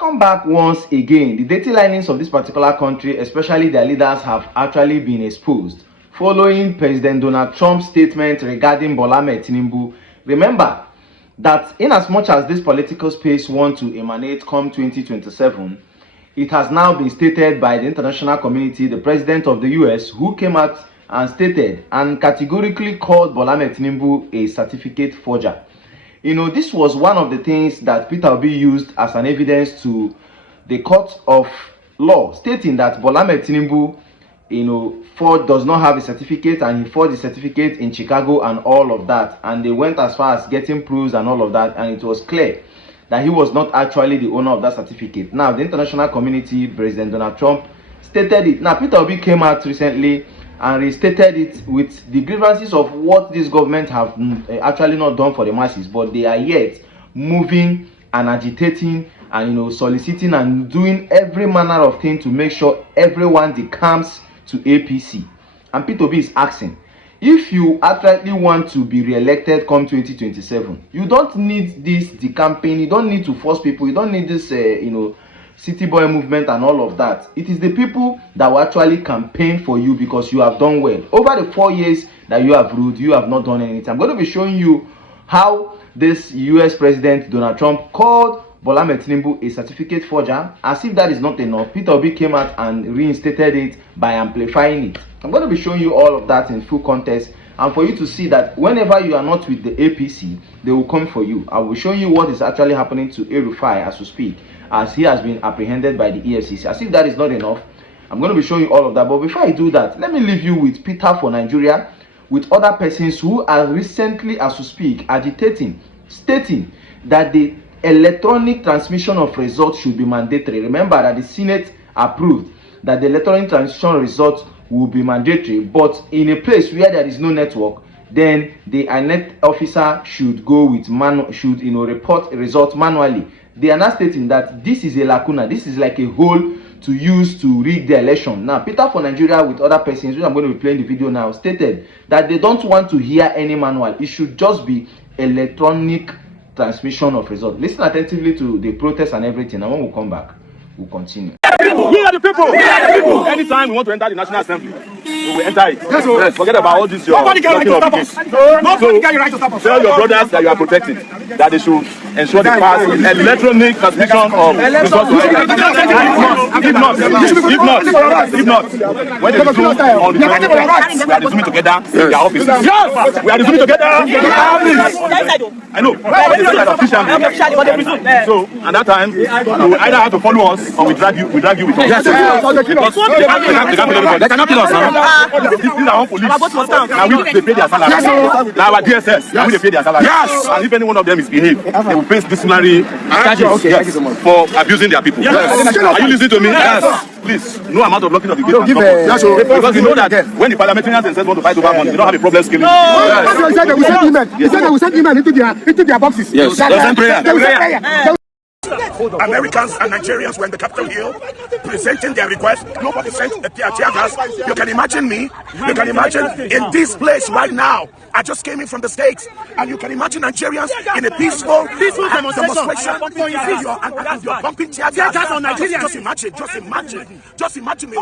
Welcome back once again. The dirty linings of this particular country, especially their leaders, have actually been exposed following President Donald Trump's statement regarding Bola Ahmed Tinubu. Remember that in as much as this political space want to emanate come 2027, it has now been stated by the international community, the president of the US, who came out and stated and categorically called Bola Ahmed Tinubu a certificate forger. You know, this was one of the things that Peter Obi used as an evidence to the court of law, stating that Bola Ahmed Tinubu, does not have a certificate, and he forged the certificate in Chicago and all of that. And they went as far as getting proofs and all of that, and it was clear that he was not actually the owner of that certificate. Now, the international community, President Donald Trump, stated it. Now, Peter Obi came out recently and restated it with the grievances of what this government have actually not done for the masses, but they are yet moving and agitating and soliciting and doing every manner of thing to make sure everyone decomes to APC. And Peter Obi is asking, if you actually want to be re-elected come 2027, you don't need this decamping, you don't need to force people, you don't need this city boy movement and all of that. It is the people that will actually campaign for you because you have done well. Over the 4 years that you have ruled, you have not done anything. I'm going to be showing you how this US President Donald Trump called Bola Ahmed Tinubu a certificate forger. As if that is not enough, Peter Obi came out and reinstated it by amplifying it. I'm going to be showing you all of that in full context, and for you to see that whenever you are not with the APC, they will come for you. I will show you what is actually happening to El-Rufai as we speak, as he has been apprehended by the EFCC. As if that is not enough, I'm going to be showing you all of that. But before I do that, let me leave you with Peter for Nigeria, with other persons who are recently, as we speak, agitating, stating that the electronic transmission of results should be mandatory. Remember that the Senate approved that the electronic transmission results will be mandatory, but in a place where there is no network, then the INEC officer should go with report results manually. They are not stating that this is a lacuna, this is like a hole to use to rig the election. Now, Peter for Nigeria with other persons, which I'm going to be playing the video now, stated that they don't want to hear any manual. It should just be electronic transmission of results. Listen attentively to the protest and everything, and when we come back, we'll continue. We are the people. We are the people. Anytime we want to enter the National Assembly, we will enter it. Yes, forget about all this. Nobody can right to stop us. Nobody can right to stop us. Tell your brothers that you are protected, that they should ensure the pass electronic transmission of results. If not, when they resume on the 25th, we are resuming together in their offices. Yes, we are resuming together. I know. So at that time, you will either have to follow us or we drag you with us. Yes, they cannot kill us now. This is our own police. Now they pay their salary. Now our DSS, now they pay their salary. Yes. And if any one of them is behaved, they will face disciplinary charges. Yes, for abusing their people. Yes. Are you listening to me? Yes. Please, no amount of blocking of the gate. Because you know that when the parliamentarians themselves want to fight over money, they don't have a problem scaling. He said they will send email into their boxes. Yes. They will send prayer. Americans and Nigerians were in the Capitol Hill presenting their request. Nobody sent the tear gas. You can imagine me. You can imagine in this place right now. I just came in from the States, and you can imagine Nigerians in a peaceful demonstration. And you're pumping tear gas. Just imagine me.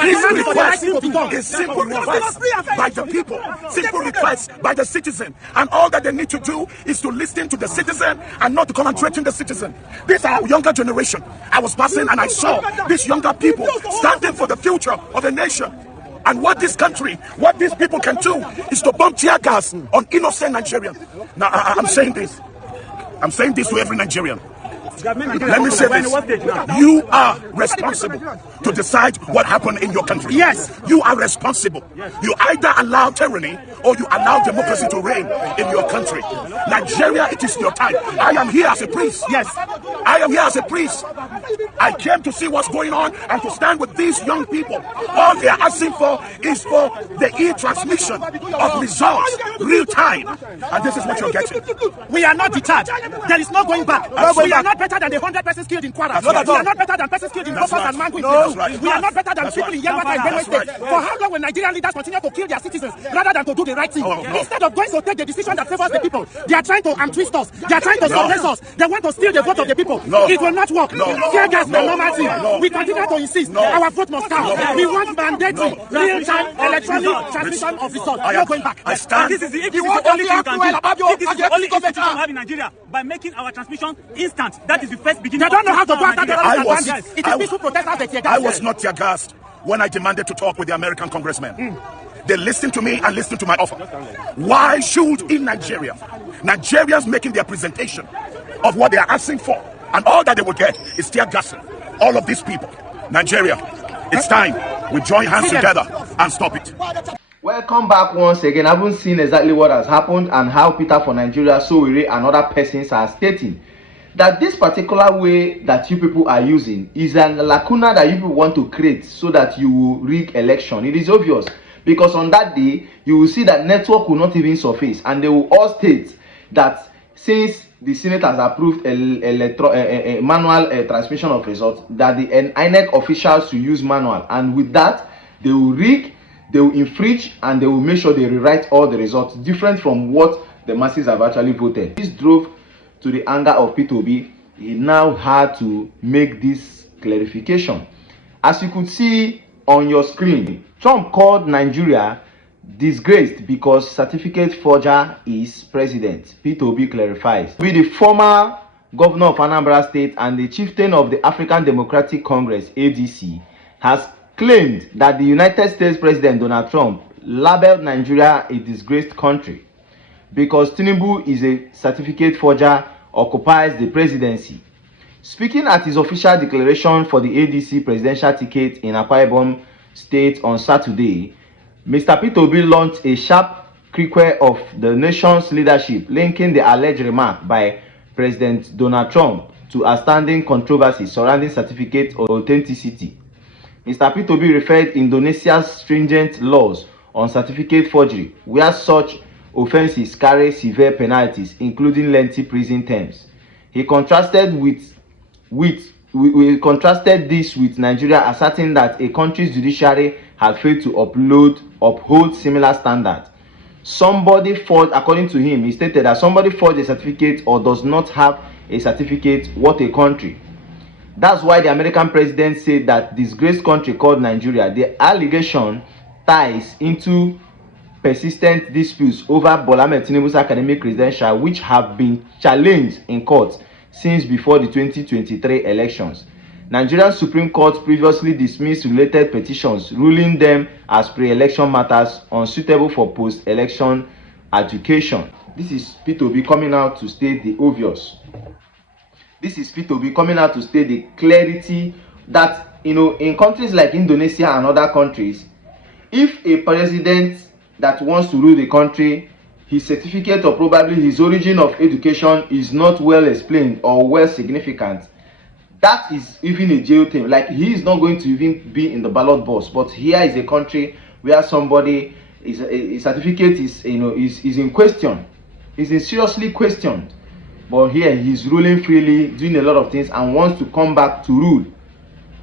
This request is simple request by the people, simple request by the citizen, and all that they need to do is to listen to the citizen and not to come and threaten the citizen. This our younger generation. I was passing and I saw these younger people standing for the future of the nation. And what this country, what these people can do is to bomb tear gas on innocent Nigerians. Now, I'm saying this to every Nigerian. Let me say this. You are responsible to decide what happened in your country. Yes. You are responsible. You either allow tyranny or you allow democracy to reign in your country. Nigeria, it is your time. I am here as a priest. Yes. I am here as a priest. I came to see what's going on and to stand with these young people. All they are asking for is for the e-transmission of results, real time. And this is what you're getting. We are not deterred. There is no going back. We are not better than the 100 persons killed in Kwara. We are not better than persons killed in Bokos and Mangu. We are not better than people in Yelwata and Benue State. For how long will Nigerian leaders continue to kill their citizens rather than to do the right thing? Instead of going to take the decision that favors the people, they are trying to untwist us. They are trying to suppress us. They want to steal the vote of the people. It will not work. Tear gas the normal thing. We continue to insist. Our vote must count. We want mandatory, real-time electronic transmission of results. We are going back. I stand. This is the only thing you can do. This is the only institution we have in Nigeria by making our transmission instant. That is the first beginning. They don't know how to go after terrorist bandits. It is peaceful protesters that tear gas. I was not tear gassed when I demanded to talk with the American congressmen. They listened to me and listened to my offer. Why should in Nigeria, Nigerians making their presentation of what they are asking for, and all that they will get is tear gassing all of these people? Nigeria, it's time we join hands together and stop it. Welcome back once again. I haven't seen exactly what has happened and how Peter for Nigeria, Sowore and other persons are stating that this particular way that you people are using is a lacuna that you people want to create so that you will rig election. It is obvious because on that day you will see that network will not even surface, and they will all state that since the Senate has approved a manual transmission of results, that the INEC officials should use manual, and with that they will rig, they will infringe, and they will make sure they rewrite all the results different from what the masses have actually voted. This drove to the anger of P2B. He now had to make this clarification. As you could see on your screen, Trump called Nigeria disgraced because certificate forger is president. P2B clarifies. With the former governor of Anambra State and the chieftain of the African Democratic Congress, ADC, has claimed that the United States President Donald Trump labeled Nigeria a disgraced country because Tinubu is a certificate forger, occupies the presidency. Speaking at his official declaration for the ADC presidential ticket in Akwa Ibom State on Saturday, Mr. P2B launched a sharp critique of the nation's leadership, linking the alleged remark by President Donald Trump to outstanding controversy surrounding certificate of authenticity. Mr. P2B referred Indonesia's stringent laws on certificate forgery, where such offenses carry severe penalties, including lengthy prison terms. He contrasted this with Nigeria, asserting that a country's judiciary had failed to uphold similar standards. Somebody forged, according to him, he stated that somebody forged a certificate or does not have a certificate. What a country. That's why the American president said that disgraced country called Nigeria. The allegation ties into persistent disputes over Bola Ahmed Tinubu's academic credentials, which have been challenged in court since before the 2023 elections. Nigerian Supreme Court previously dismissed related petitions, ruling them as pre-election matters unsuitable for post-election education. This is P2B coming out to state the obvious. This is P2B coming out to state the clarity that, in countries like Indonesia and other countries, if a president that wants to rule the country, his certificate or probably his origin of education is not well explained or well significant, that is even a jail term. Like, he is not going to even be in the ballot box. But here is a country where somebody is a certificate is in question, is seriously questioned. But here he is ruling freely, doing a lot of things, and wants to come back to rule.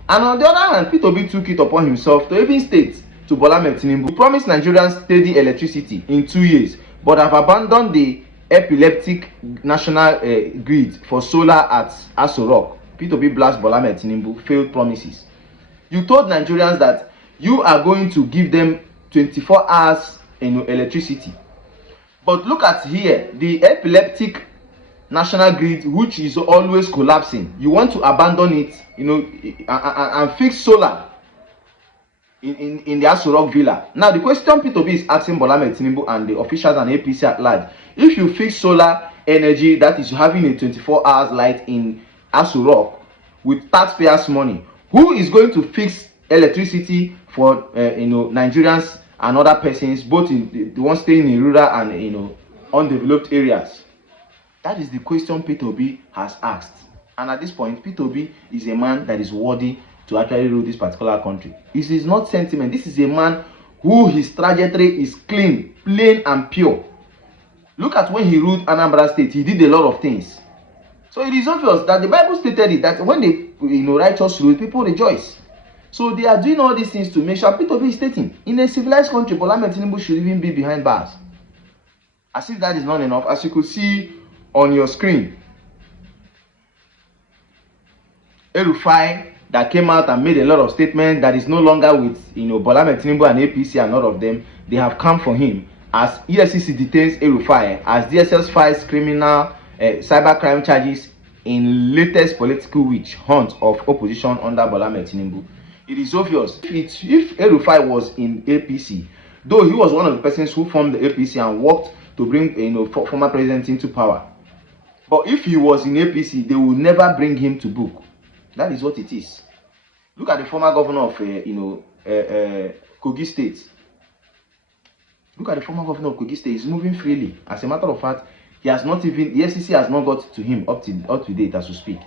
And on the other hand, P2B took it upon himself to even state to Bola Ahmed Tinubu, who promised Nigerians steady electricity in 2 years, but have abandoned the epileptic national grid for solar at F0rg. P2B blast Bola Ahmed Tinubu, failed promises. You told Nigerians that you are going to give them 24 hours electricity. But look at here, the epileptic national grid, which is always collapsing, you want to abandon it, and fix solar in the F0rg villa. Now the question P2B is asking Bola Ahmed Tinubu and the officials and APC at large: if you fix solar energy, that is having a 24 hours light in F0rg with taxpayers' money, who is going to fix electricity for Nigerians and other persons, both in the ones staying in rural and undeveloped areas? That is the question P2B has asked. And at this point, Peter Obi is a man that is worthy to actually rule this particular country. This is not sentiment. This is a man who his trajectory is clean, plain and pure. Look at when he ruled Anambra State, he did a lot of things. So it is obvious that the Bible stated it, that when they righteous rule, people rejoice. So they are doing all these things to make sure. Peter Obi is stating, in a civilized country, Bola Tinubu should even be behind bars. As if that is not enough, as you could see on your screen, El-Rufai that came out and made a lot of statements that is no longer with Bola Tinubu and APC and all of them. They have come for him as EFCC detains El-Rufai as DSS files criminal cybercrime charges in latest political witch hunt of opposition under Bola Tinubu. It is obvious if El-Rufai was in APC, though he was one of the persons who formed the APC and worked to bring former president into power, but if he was in APC, they will never bring him to book. That is what it is. Look at the former governor of Kogi State. Look at the former governor of Kogi State. He's moving freely. As a matter of fact, he has not even, the FCC has not got to him up to date as we speak.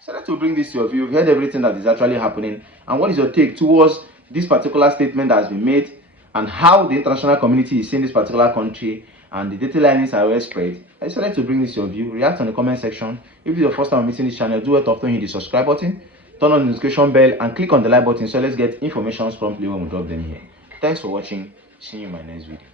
So let's bring this to your view. You've heard everything that is actually happening, and what is your take towards this particular statement that has been made, and how the international community is seeing this particular country, and the data linings are well spread? I decided to bring this to your view. React on the comment section. If it's your first time visiting this channel, do it often, hit the subscribe button, turn on the notification bell, and click on the like button so let's get information promptly when we drop them here. Thanks for watching. See you in my next video.